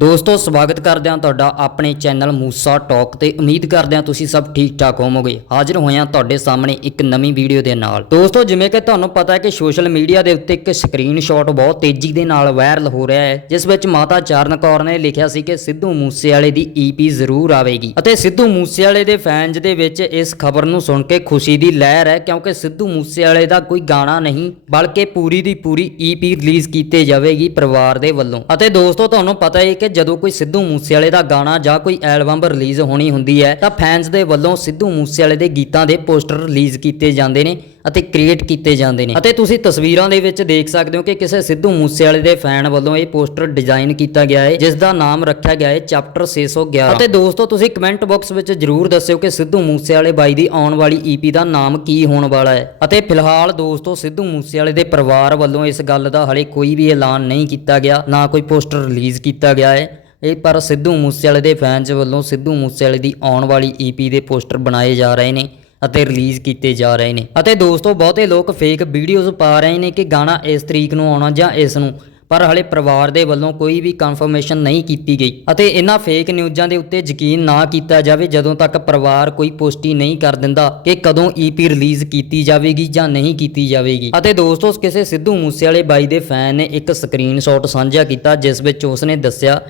ਦੋਸਤੋ, ਸਵਾਗਤ ਕਰਦੇ ਹਾਂ ਤੁਹਾਡਾ ਆਪਣੇ ਚੈਨਲ ਮੂਸਾ ਟਾਕ ਤੇ ਉਮੀਦ ਕਰਦੇ ਹਾਂ ਤੁਸੀਂ ਸਭ ਠੀਕ ਠਾਕ ਹੋਵੋਗੇ। ਹਾਜ਼ਰ ਹੋਏ ਹਾਂ ਤੁਹਾਡੇ ਸਾਹਮਣੇ ਇੱਕ ਨਵੀਂ ਵੀਡੀਓ ਦੇ ਨਾਲ। ਦੋਸਤੋ, ਜਿਵੇਂ ਕਿ ਤੁਹਾਨੂੰ ਪਤਾ ਹੈ ਕਿ ਸੋਸ਼ਲ ਮੀਡੀਆ ਦੇ ਉੱਤੇ ਇੱਕ ਸਕਰੀਨਸ਼ਾਟ ਬਹੁਤ ਤੇਜ਼ੀ ਦੇ ਨਾਲ ਵਾਇਰਲ ਹੋ ਰਿਹਾ ਹੈ, ਜਿਸ ਵਿੱਚ ਮਾਤਾ ਚਰਨ ਕੌਰ ਨੇ ਲਿਖਿਆ ਸੀ ਕਿ ਸਿੱਧੂ ਮੂਸੇਵਾਲੇ ਦੀ ਈਪੀ ਜ਼ਰੂਰ ਆਵੇਗੀ। ਅਤੇ ਸਿੱਧੂ ਮੂਸੇਵਾਲੇ ਦੇ ਫੈਨਜ਼ ਦੇ ਵਿੱਚ ਇਸ ਖਬਰ ਨੂੰ ਸੁਣ ਕੇ ਖੁਸ਼ੀ ਦੀ ਲਹਿਰ ਹੈ, ਕਿਉਂਕਿ ਸਿੱਧੂ ਮੂਸੇਵਾਲੇ ਦਾ ਕੋਈ ਗਾਣਾ ਨਹੀਂ, ਬਲਕਿ ਪੂਰੀ ਦੀ ਪੂਰੀ ਈਪੀ ਰਿਲੀਜ਼ ਕੀਤੀ ਜਾਵੇਗੀ ਪਰਿਵਾਰ ਦੇ ਵੱਲੋਂ। ਅਤੇ ਦੋਸਤੋ, ਤੁਹਾਨੂੰ ਪਤਾ ਹੈ ਕਿ ਜਦੋਂ ਕੋਈ ਸਿੱਧੂ ਮੂਸੇਵਾਲੇ ਦਾ ਗਾਣਾ ਜਾਂ ਕੋਈ ਐਲਬਮ ਰਿਲੀਜ਼ ਹੋਣੀ ਹੁੰਦੀ ਹੈ ਤਾਂ ਫੈਨਸ ਦੇ ਵੱਲੋਂ ਸਿੱਧੂ ਮੂਸੇਵਾਲੇ ਦੇ ਗੀਤਾਂ ਦੇ ਪੋਸਟਰ ਰਿਲੀਜ਼ ਕੀਤੇ ਜਾਂਦੇ ਨੇ। ਅਤੇ ਕ੍ਰੀਏਟ ਕੀਤੇ ਜਾਂਦੇ ਨੇ। ਅਤੇ ਤੁਸੀਂ ਤਸਵੀਰਾਂ ਦੇ ਵਿੱਚ ਦੇਖ ਸਕਦੇ ਹੋ ਕਿ ਕਿਸੇ ਸਿੱਧੂ ਮੂਸੇਵਾਲੇ ਦੇ ਫੈਨ ਵੱਲੋਂ ਇਹ ਪੋਸਟਰ ਡਿਜ਼ਾਈਨ ਕੀਤਾ ਗਿਆ ਹੈ, ਜਿਸ ਦਾ ਨਾਮ ਰੱਖਿਆ ਗਿਆ ਹੈ ਚੈਪਟਰ 611 ਅਤੇ ਦੋਸਤੋ, ਤੁਸੀਂ ਕਮੈਂਟ ਬਾਕਸ ਵਿੱਚ ਜਰੂਰ ਦੱਸਿਓ ਕਿ ਸਿੱਧੂ ਮੂਸੇਵਾਲੇ ਬਾਈ ਦੀ ਆਉਣ ਵਾਲੀ ਈਪੀ ਦਾ ਨਾਮ ਕੀ ਹੋਣ ਵਾਲਾ ਹੈ। ਅਤੇ ਫਿਲਹਾਲ ਦੋਸਤੋ, ਸਿੱਧੂ ਮੂਸੇਵਾਲੇ ਦੇ ਪਰਿਵਾਰ ਵੱਲੋਂ ਇਸ ਗੱਲ ਦਾ ਹਲੇ ਕੋਈ ਵੀ ਐਲਾਨ ਨਹੀਂ ਕੀਤਾ ਗਿਆ, ਨਾ ਕੋਈ ਪੋਸਟਰ ਰਿਲੀਜ਼ ਕੀਤਾ ਗਿਆ ਹੈ। ਇਹ ਪਰ ਸਿੱਧੂ ਮੂਸੇਵਾਲੇ ਦੇ ਫੈਨਸ ਵੱਲੋਂ ਸਿੱਧੂ ਮੂਸੇਵਾਲੇ ਦੀ ਆਉਣ ਵਾਲੀ ਈਪੀ ਦੇ ਪੋਸਟਰ ਬਣਾਏ ਜਾ ਰਹੇ ਨੇ। ਅਤੇ ਰਿਲੀਜ਼ ਕੀਤੇ ਜਾ ਰਹੇ ਨੇ। ਅਤੇ ਦੋਸਤੋ, ਬਹੁਤੇ ਲੋਕ ਫੇਕ ਵੀਡੀਓਜ਼ ਪਾ ਰਹੇ ਨੇ ਕਿ ਗਾਣਾ ਇਸ ਤਰੀਕ ਨੂੰ ਆਉਣਾ ਜਾਂ ਇਸ ਨੂੰ। ਪਰ ਹਲੇ ਪਰਿਵਾਰ ਦੇ ਵੱਲੋਂ ਕੋਈ ਵੀ ਕਨਫਰਮੇਸ਼ਨ ਨਹੀਂ ਕੀਤੀ ਗਈ। ਅਤੇ ਇਹਨਾਂ ਫੇਕ ਨਿਊਜ਼ਾਂ ਦੇ ਉੱਤੇ ਯਕੀਨ ਨਾ ਕੀਤਾ ਜਾਵੇ ਜਦੋਂ ਤੱਕ ਪਰਿਵਾਰ ਕੋਈ ਪੁਸ਼ਟੀ ਨਹੀਂ ਕਰ ਦਿੰਦਾ ਕਿ ਕਦੋਂ ਈਪੀ ਰਿਲੀਜ਼ ਕੀਤੀ ਜਾਵੇਗੀ ਜਾਂ ਨਹੀਂ ਕੀਤੀ ਜਾਵੇਗੀ। ਅਤੇ ਦੋਸਤੋ, ਕਿਸੇ ਸਿੱਧੂ ਮੂਸੇਵਾਲੇ ਬਾਈ ਦੇ ਫੈਨ ਨੇ ਇੱਕ ਸਕਰੀਨਸ਼ਾਟ ਸਾਂਝਾ ਕੀਤਾ, ਜਿਸ ਵਿੱਚ ਉਸਨੇ ਦੱਸਿਆ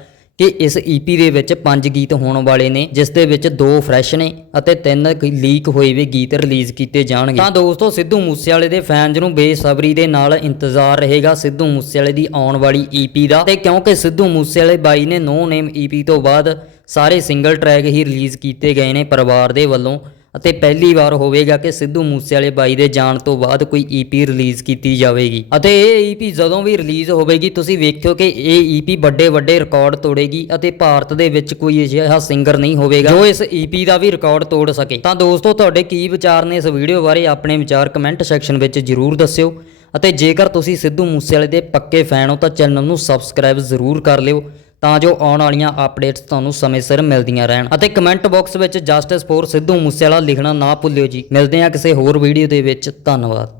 ਕਿ ਇਸ ਈਪੀ ਦੇ ਵਿੱਚ ਪੰਜ ਗੀਤ ਹੋਣ ਵਾਲੇ ਨੇ, ਜਿਸ ਦੇ ਵਿੱਚ ਦੋ ਫਰੈਸ਼ ਨੇ ਅਤੇ ਤਿੰਨ ਲੀਕ ਹੋਏ ਵੀ ਗੀਤ ਰਿਲੀਜ਼ ਕੀਤੇ ਜਾਣਗੇ। ਤਾਂ ਦੋਸਤੋ, ਸਿੱਧੂ ਮੂਸੇਵਾਲੇ ਦੇ ਫੈਨਸ ਨੂੰ ਬੇਸਬਰੀ ਦੇ ਨਾਲ ਇੰਤਜ਼ਾਰ ਰਹੇਗਾ ਸਿੱਧੂ ਮੂਸੇਵਾਲੇ ਦੀ ਆਉਣ ਵਾਲੀ ਈਪੀ ਦਾ। ਤੇ ਕਿਉਂਕਿ ਸਿੱਧੂ ਮੂਸੇਵਾਲੇ ਬਾਈ ਨੇ ਨੋ ਨੇਮ ਈਪੀ ਤੋਂ ਬਾਅਦ ਸਾਰੇ ਸਿੰਗਲ ਟਰੈਕ ਹੀ ਰਿਲੀਜ਼ ਕੀਤੇ ਗਏ ਨੇ ਪਰਿਵਾਰ ਦੇ ਵੱਲੋਂ। ਅਤੇ ਪਹਿਲੀ ਵਾਰ ਹੋਵੇਗਾ ਕਿ ਸਿੱਧੂ ਮੂਸੇਵਾਲੇ ਬਾਈ ਦੇ ਜਾਣ ਤੋਂ ਬਾਅਦ ਕੋਈ ਈਪੀ ਰਿਲੀਜ਼ ਕੀਤੀ ਜਾਵੇਗੀ। ਅਤੇ ਇਹ ਈਪੀ ਜਦੋਂ ਵੀ ਰਿਲੀਜ਼ ਹੋਵੇਗੀ, ਤੁਸੀਂ ਵੇਖਿਓ ਕਿ ਇਹ ਈਪੀ ਵੱਡੇ ਵੱਡੇ ਰਿਕਾਰਡ ਤੋੜੇਗੀ ਅਤੇ ਭਾਰਤ ਦੇ ਵਿੱਚ ਕੋਈ ਅਜਿਹਾ ਸਿੰਗਰ ਨਹੀਂ ਹੋਵੇਗਾ ਜੋ ਇਸ ਈਪੀ ਦਾ ਵੀ ਰਿਕਾਰਡ ਤੋੜ ਸਕੇ। ਤਾਂ ਦੋਸਤੋ, ਤੁਹਾਡੇ ਕੀ ਵਿਚਾਰ ਨੇ ਇਸ ਵੀਡੀਓ ਬਾਰੇ ਆਪਣੇ ਵਿਚਾਰ ਕਮੈਂਟ ਸੈਕਸ਼ਨ ਵਿੱਚ ਜਰੂਰ ਦੱਸਿਓ। ਅਤੇ ਜੇਕਰ ਤੁਸੀਂ ਸਿੱਧੂ ਮੂਸੇਵਾਲੇ ਦੇ ਪੱਕੇ ਫੈਨ ਹੋ, ਤਾਂ ਚੈਨਲ ਨੂੰ ਸਬਸਕ੍ਰਾਈਬ ਜ਼ਰੂਰ ਕਰ ਲਿਓ। ਤਾਂ ਜੋ ਆਉਣ ਵਾਲੀਆਂ ਅਪਡੇਟਸ ਤੁਹਾਨੂੰ ਸਮੇਂ ਸਿਰ ਮਿਲਦੀਆਂ ਰਹਿਣ। ਅਤੇ ਕਮੈਂਟ ਬਾਕਸ ਵਿੱਚ ਜਸਟਿਸ ਫੋਰ ਸਿੱਧੂ ਮੂਸੇਵਾਲਾ ਲਿਖਣਾ ਨਾ ਭੁੱਲਿਓ ਜੀ। ਮਿਲਦੇ ਹਾਂ ਕਿਸੇ ਹੋਰ ਵੀਡੀਓ ਦੇ ਵਿੱਚ। ਧੰਨਵਾਦ।